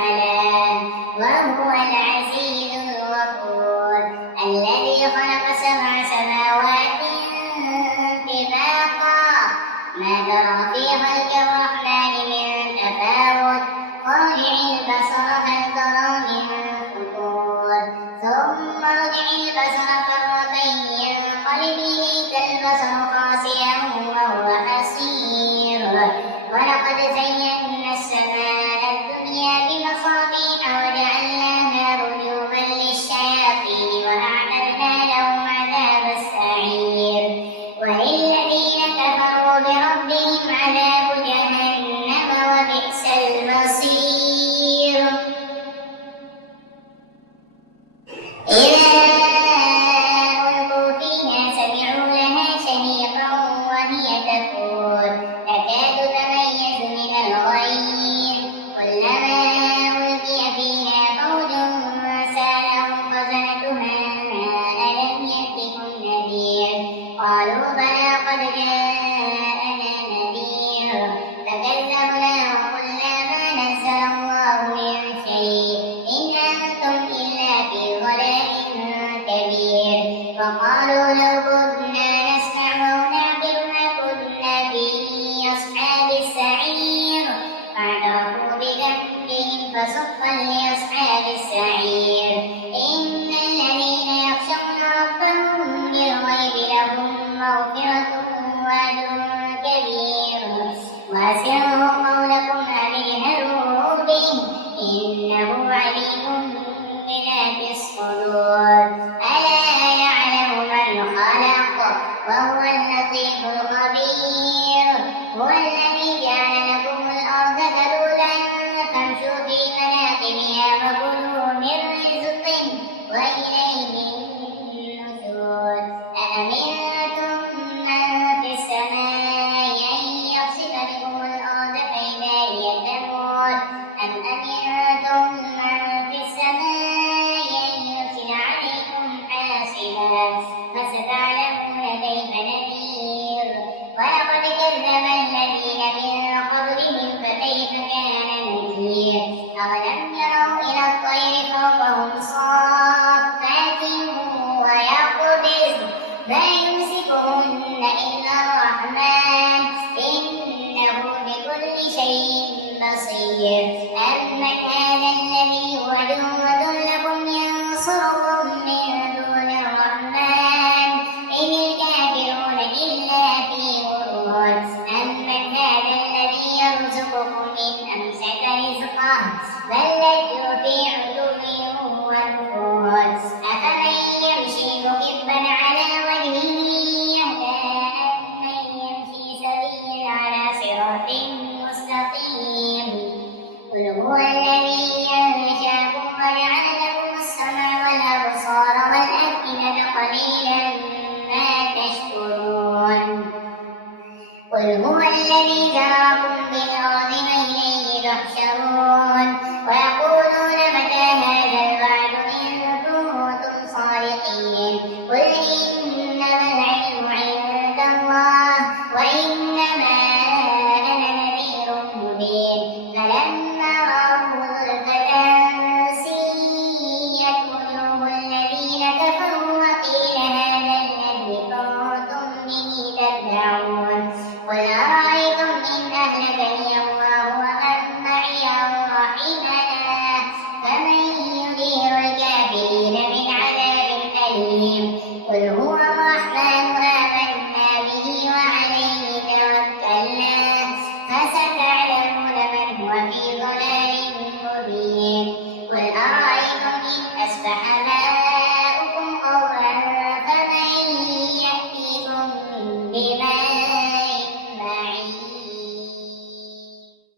أعلاه وهو العزيز الغفور الذي خلق 7 سماوات طباقا ما ترى في خلق الرحمن من تفاوت فارجع البصر هل ترى من فطور ثم ارجع البصر كرتين ينقلب إليك البصر خاسئا وهو حسير ولقد زينا السماء الدنيا بمصابيح وجعلناها رجوما للشياطين وأعتدنا لهم عذاب السعير وللذين كفروا بربهم عذاب جهنم وبئس المصير إذا ألقوا فيها سمعوا لها شهيقا وهي تفور تكاد تميز من الغيظ كلما ألقي فيها فوج سألهم خزنتها ألم يأتكم نذير قالوا بلى قد جاءنا نذير فكذبنا وقلنا ما نزل الله من شيء إن أنتم إلا في ضلال كبير وقالوا لو كنا نسمع أو نعقل ما كنا في أصحاب السعير فاعترفوا بذنبهم فسحقا لأصحاب السعير إن الذين يخشون ربهم بالغيب لهم مغفرة وأجر كبير وأسروا قولكم أو اجهروا به إنه عليم بذات الصدور ألا يعلم من خلق وهو اللطيف الخبير هو الذي جعل لكم الأرض ذلولا فامشوا في مناكبها وكلوا من رزقه وإليه النشور أأمنتم من في السماء أن يخسف بكم الأرض فإذا هي تمور أم أمنتم من في السماء أن يرسل عليكم حاصبا فستعلمون كيف نذير ولقد كذب الذين من قبلهم فكيف كان نكير أولم يروا إلى الطير فوقهم صافات ويقبضن ما يمسكهن إلا الرحمن إنه بكل شيء بصير أمن هذا الذي هو جند لكم ينصركم من دون الرحمن إن الكافرون إلا في غرور أمن هذا الذي يرزقكم إن أمسك رزقه بل لجوا في عتو ونفور أفمن يمشي مكبا على وجهه يهدى أمن يمشي سويا على صراط مستقيم قل هو الذي أنشأكم وجعل لكم السمع والأبصار والأفئدة قليلا ما تشكرون قل هو الذي ذراكم بالأرض وإليه تحشرون ويقولون متى هذا الوعد إن كنتم صادقين قل إنما العلم عند الله وإنما أنا نذير مبين فلما رأوه زلفة سيئت وجوه الذين كفروا وقيل هذا الذي كنتم به تدعون قل